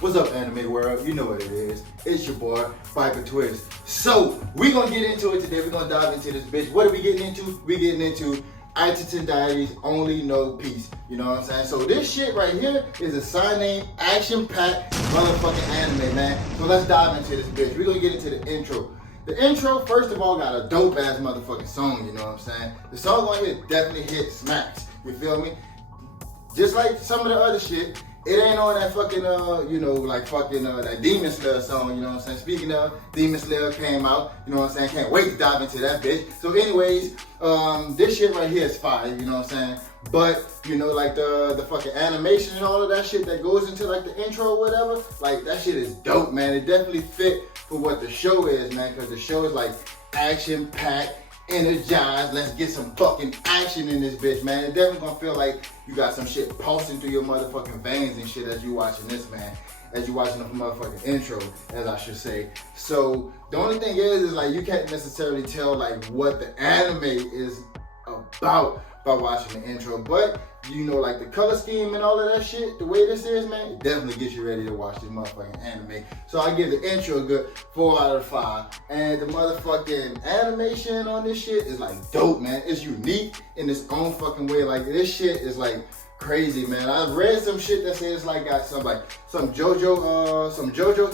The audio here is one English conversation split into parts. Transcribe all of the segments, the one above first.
What's up, anime world? You know what it is. It's your boy, Viper Twist. So, we gonna get into it today. We're gonna dive into this bitch. What are we getting into? We getting into Idaten deities, only no peace. You know what I'm saying? So this shit right here is a sign-name, action-packed motherfucking anime, man. So let's dive into this bitch. We're gonna get into the intro. The intro, first of all, got a dope-ass motherfucking song, you know what I'm saying? The song on here definitely hit smacks. You feel me? Just like some of the other shit, it ain't on that fucking, that Demon Slayer song, you know what I'm saying? Speaking of, Demon Slayer came out, you know what I'm saying? Can't wait to dive into that bitch. So anyways, this shit right here is fire, you know what I'm saying? But, you know, like the fucking animation and all of that shit that goes into like the intro or whatever, like that shit is dope, man. It definitely fit for what the show is, man, because the show is like action-packed, energized, let's get some fucking action in this bitch, man. It definitely gonna feel like you got some shit pulsing through your motherfucking veins and shit as you watching this, man. As you watching the motherfucking intro, as I should say. So the only thing is like you can't necessarily tell like what the anime is about by watching the intro, but you know, like the color scheme and all of that shit, the way this is, man, it definitely gets you ready to watch this motherfucking anime. So I give the intro a good 4 out of 5. And the motherfucking animation on this shit is like dope, man. It's unique in its own fucking way. Like this shit is like crazy, man. I've read some shit that says like got some JoJo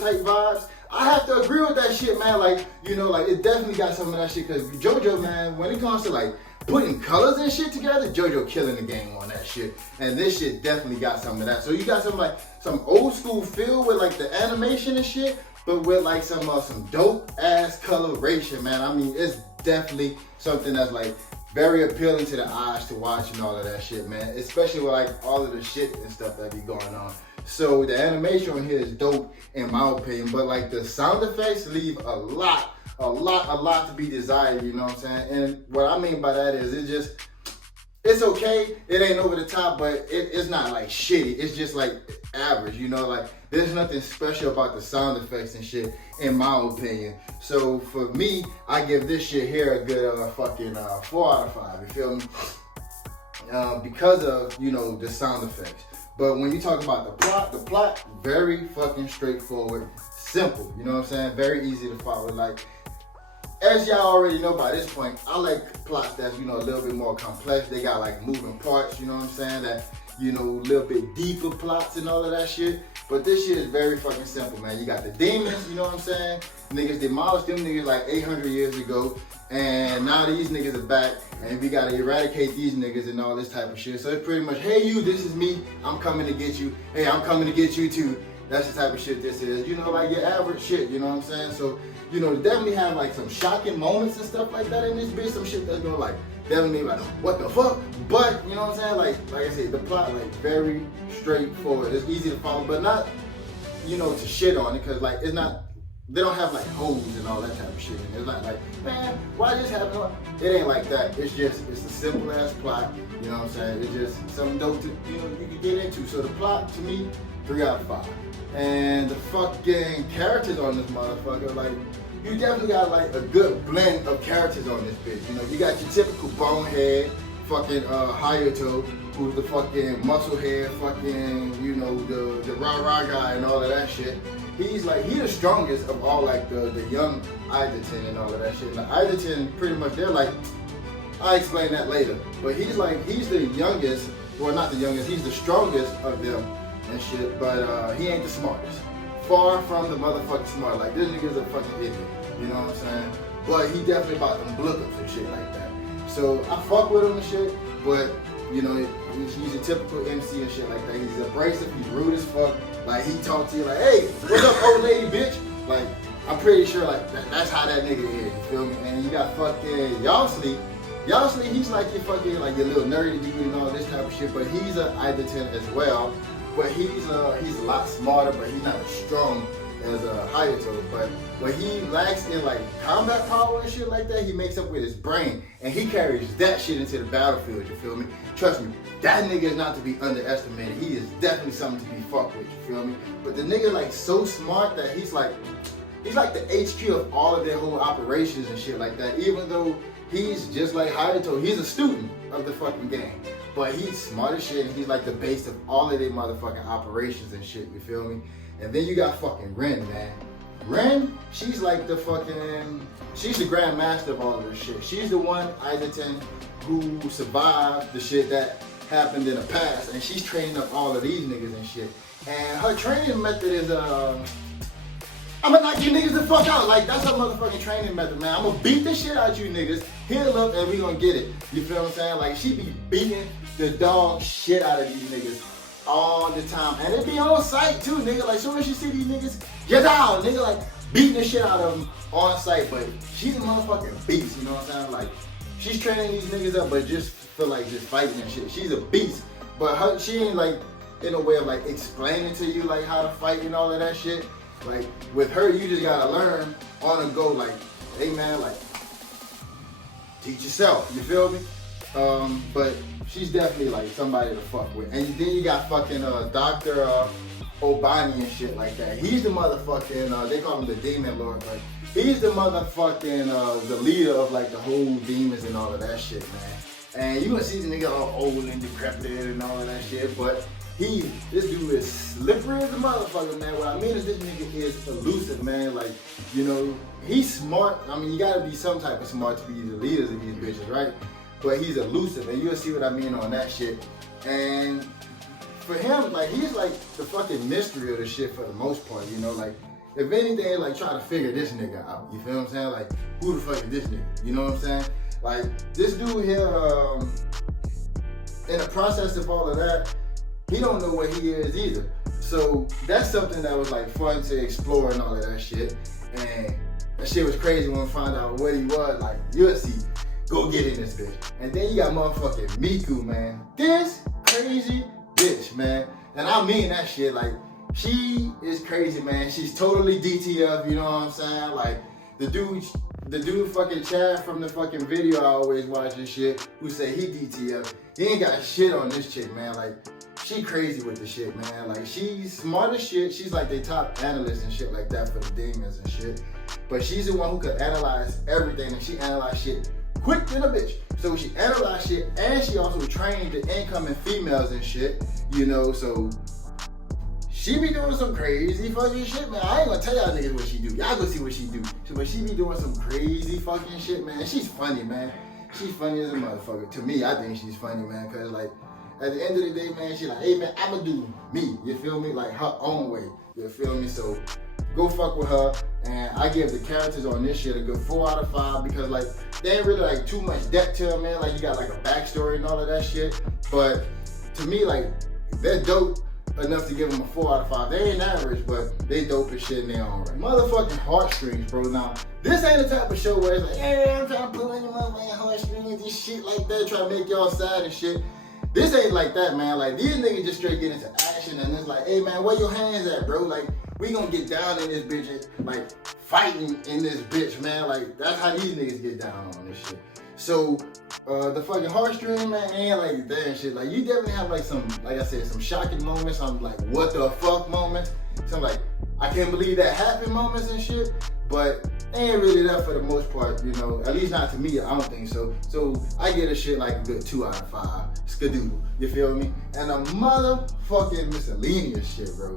type vibes. I have to agree with that shit, man. Like, you know, like it definitely got some of that shit, because JoJo, man, when it comes to like putting colors and shit together, JoJo killing the game on that shit. And this shit definitely got some of that. So you got some old school feel with like the animation and shit, but with like some dope ass coloration, man. I mean, it's definitely something that's like very appealing to the eyes to watch and all of that shit, man. Especially with like all of the shit and stuff that be going on. So the animation on here is dope in my opinion, but like the sound effects leave a lot to be desired, you know what I'm saying? And what I mean by that is it's okay, it ain't over the top, but it's not like shitty, it's just like average, you know, like there's nothing special about the sound effects and shit, in my opinion. So for me, I give this shit here a good 4 out of 5, you feel me? Because of, you know, the sound effects. But when you talk about the plot, very fucking straightforward, simple, you know what I'm saying? Very easy to follow. Like, as y'all already know by this point, I like plots that's, you know, a little bit more complex. They got like moving parts, you know what I'm saying? That, you know, a little bit deeper plots and all of that shit. But this shit is very fucking simple, man. You got the demons, you know what I'm saying? Niggas demolished them niggas like 800 years ago. And now these niggas are back, and we gotta eradicate these niggas and all this type of shit. So it's pretty much, hey you, this is me, I'm coming to get you. Hey, I'm coming to get you too. That's the type of shit this is. You know, like your average shit, you know what I'm saying? So, you know, definitely have like some shocking moments and stuff like that in this bitch. Some shit that's gonna like, definitely like, what the fuck? But, you know what I'm saying? Like I said, the plot like very straightforward. It's easy to follow, but not, you know, to shit on it, cause like it's not, they don't have like hoes and all that type of shit. It's not like, man, why this happen? It ain't like that. It's a simple ass plot. You know what I'm saying? It's just something dope to, you know, you can get into. So the plot to me, 3 out of 5. And the fucking characters on this motherfucker, like, you definitely got like a good blend of characters on this bitch. You know, you got your typical bonehead, fucking Hayato, who's the fucking muscle head, fucking, you know, the rah-rah guy and all of that shit. He's the strongest of all like the young Idaten and all of that shit. Like Idaten, pretty much, they're like, I'll explain that later. But he's the youngest, well not the youngest, he's the strongest of them and shit, but he ain't the smartest. Far from the motherfucking smart. Like this nigga's a fucking idiot, you know what I'm saying? But he definitely about them blookups and shit like that. So I fuck with him and shit, but you know, he's a typical MC and shit like that. He's abrasive, he's rude as fuck. Like he talk to you like, hey, what's up, old lady, bitch? Like, I'm pretty sure like that's how that nigga is, you feel me? And you got fucking Yosli. Yosli, he's like your fucking, like your little nerdy dude and all this type of shit, but he's an Idaten as well. But he's a lot smarter, but he's not as strong as Hayato. But when he lacks in like combat power and shit like that, he makes up with his brain, and he carries that shit into the battlefield. You feel me? Trust me, that nigga is not to be underestimated. He is definitely something to be fucked with. You feel me? But the nigga like so smart that he's like the HQ of all of their whole operations and shit like that. Even though he's just like Hayato, he's a student of the fucking game. But he's smart as shit, and he's like the base of all of their motherfucking operations and shit, you feel me? And then you got fucking Ren, man. Ren, she's like the fucking, she's the grandmaster of all of this shit. She's the one, Idaten, who survived the shit that happened in the past, and she's training up all of these niggas and shit. And her training method is, I'ma knock you niggas the fuck out. Like, that's her motherfucking training method, man. I'ma beat the shit out you niggas, heal up, and we gonna get it. You feel what I'm saying? Like, she be beating the dog shit out of these niggas all the time. And it be on site too, nigga. Like, soon as you see these niggas, get out, nigga. Like, beating the shit out of them on site. But she's a motherfucking beast, you know what I'm saying? Like, she's training these niggas up, but just feel like just fighting and shit. She's a beast. But she ain't like, in a way of like explaining to you like how to fight and all of that shit. Like, with her, you just gotta learn on the go, like, hey man, like, teach yourself, you feel me? But she's definitely like somebody to fuck with. And then you got fucking Dr. Obani and shit like that. He's the motherfucking, they call him the Demon Lord, but he's the motherfucking, the leader of like the whole demons and all of that shit, man. And you gonna see the nigga all old and decrepit and all of that shit, but this dude is slippery as a motherfucker, man. What I mean is this nigga is elusive, man. Like, you know, he's smart. I mean, you gotta be some type of smart to be the leaders of these bitches, right? But he's elusive, and you'll see what I mean on that shit. And for him, like, he's like the fucking mystery of the shit for the most part, you know? Like, if anything, like, try to figure this nigga out, you feel what I'm saying? Like, who the fuck is this nigga? You know what I'm saying? Like, this dude here, in the process of all of that, he don't know what he is either. So that's something that was like fun to explore and all of that shit. And that shit was crazy when we found out what he was. Like, you'll see, go get in this bitch. And then you got motherfucking Miku, man. This crazy bitch, man. And I mean that shit. Like, she is crazy, man. She's totally DTF, you know what I'm saying? Like, the dude fucking Chad from the fucking video I always watch and shit, who say he DTF, he ain't got shit on this chick, man. Like, she crazy with the shit, man. Like, she's smart as shit. She's like the top analyst and shit like that for the demons and shit. But she's the one who could analyze everything, and she analyzed shit quick than a bitch. So she analyzed shit, and she also trained the incoming females and shit, you know, so she be doing some crazy fucking shit, man. I ain't gonna tell y'all niggas what she do. Y'all go see what she do. But she be doing some crazy fucking shit, man. She's funny, man. She's funny as a motherfucker. To me, I think she's funny, man, cause like, at the end of the day, man, she like, hey man, I'ma do me, you feel me? Like, her own way, you feel me? So go fuck with her, and I give the characters on this shit a good 4 out of 5 because like, they ain't really like too much depth to them, man. Like, you got like a backstory and all of that shit. But to me, like, they're dope enough to give them a 4 out of 5. They ain't average, but they dope as shit in their own right. Motherfucking heartstrings, bro. Now, this ain't the type of show where it's like, hey, I'm trying to pull in your motherfucking heartstrings and shit like that, try to make y'all sad and shit. This ain't like that, man. Like, these niggas just straight get into action, and it's like, hey man, where your hands at, bro? Like, we gonna get down in this bitch, like, fighting in this bitch, man. Like, that's how these niggas get down on this shit. So, the fucking heartstring, man, ain't like that and shit. Like, you definitely have like some, like I said, some shocking moments, some like, what the fuck moments, some like, I can't believe that happened moments and shit, but ain't really that for the most part, you know, at least not to me, I don't think so. So I get a shit like a good 2 out of 5, skadoodle, you feel me? And a motherfucking miscellaneous shit, bro.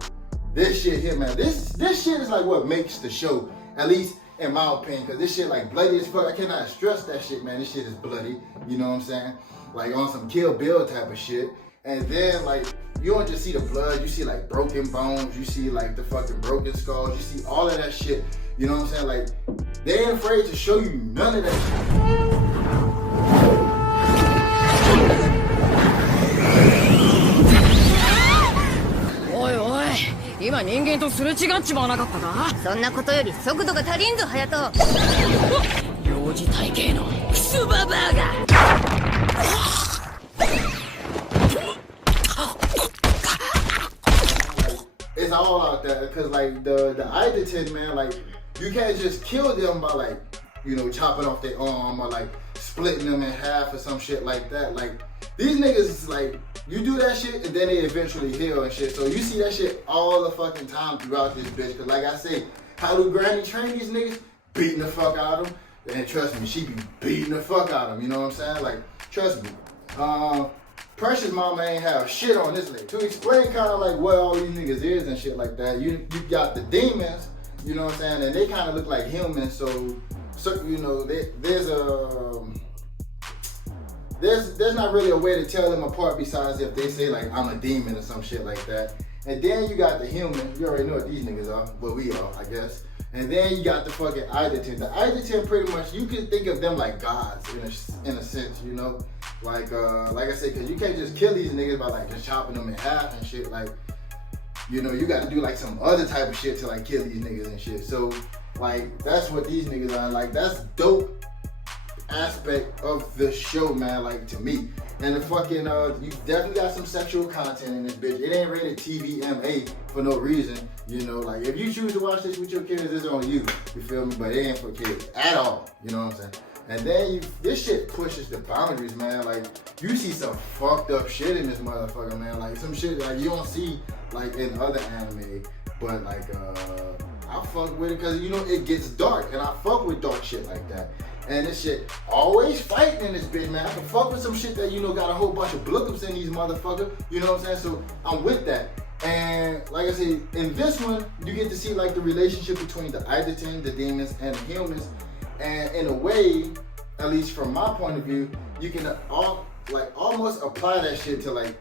This shit here, man, this shit is like what makes the show, at least in my opinion, because this shit like bloody as fuck. I cannot stress that shit, man. This shit is bloody, you know what I'm saying? Like on some Kill Bill type of shit. And then like, you don't just see the blood, you see like broken bones, you see like the fucking broken skulls, you see all of that shit. You know what I'm saying? Like, they ain't afraid to show you none of that shit. おいおい、今人間とすれ違っちまわなかったか？そんなことより速度が足りんぞ、隼人。幼児体系のクソババアが。It's all out there, cause like the Idaten, man, like, you can't just kill them by like, you know, chopping off their arm or like splitting them in half or some shit like that. Like, these niggas is like, you do that shit and then they eventually heal and shit. So you see that shit all the fucking time throughout this bitch. Cause like I say, how do Granny train these niggas? Beating the fuck out of them. And trust me, she be beating the fuck out of them, you know what I'm saying? Like, trust me. Precious Mama ain't have shit on this nigga. To explain kind of like what all these niggas is and shit like that, you got the demons, you know what I'm saying, and they kind of look like humans, so you know, there's not really a way to tell them apart besides if they say like I'm a demon or some shit like that. And then you got the human, you already know what these niggas are, but we are, I guess. And then you got the fucking Idaten. The Idaten pretty much, you can think of them like gods in a sense, you know? Like I said, cause you can't just kill these niggas by like just chopping them in half and shit. Like, you know, you gotta do like some other type of shit to like kill these niggas and shit. So like, that's what these niggas are. Like, that's dope aspect of the show, man, like to me. And the fucking, you definitely got some sexual content in this bitch. It ain't rated TVMA for no reason, you know. Like, if you choose to watch this with your kids, it's on you feel me? But it ain't for kids at all, you know what I'm saying? And then this shit pushes the boundaries, man. Like, you see some fucked up shit in this motherfucker, man. Like, some shit like you don't see, like, in other anime. But, like, I fuck with it because, you know, it gets dark. And I fuck with dark shit like that. And this shit always fighting in this bitch, man. I can fuck with some shit that, you know, got a whole bunch of blookups in these motherfuckers. You know what I'm saying? So I'm with that. And like I said, in this one, you get to see like the relationship between the Idaten, the demons, and the humans. And in a way, at least from my point of view, you can almost apply that shit to like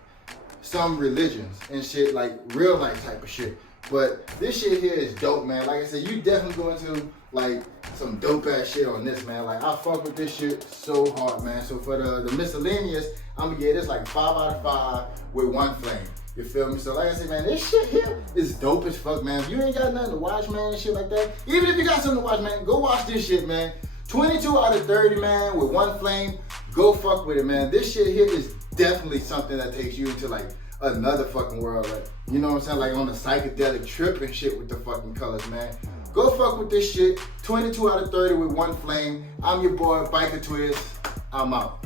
some religions and shit, like real life type of shit. But this shit here is dope, man. Like I said, you definitely go into like some dope ass shit on this, man. Like, I fuck with this shit so hard, man. So for the miscellaneous, I'm gonna give this like 5 out of 5 with 1 flame. You feel me? So like I said, man, this shit here is dope as fuck, man. If you ain't got nothing to watch, man, and shit like that, even if you got something to watch, man, go watch this shit, man. 22 out of 30, man, with 1 flame. Go fuck with it, man. This shit here is definitely something that takes you into like another fucking world, like, you know what I'm saying, like on a psychedelic trip and shit with the fucking colors, man. Go fuck with this shit. 22 out of 30 with 1 flame. I'm your boy, Biker Twist. I'm out.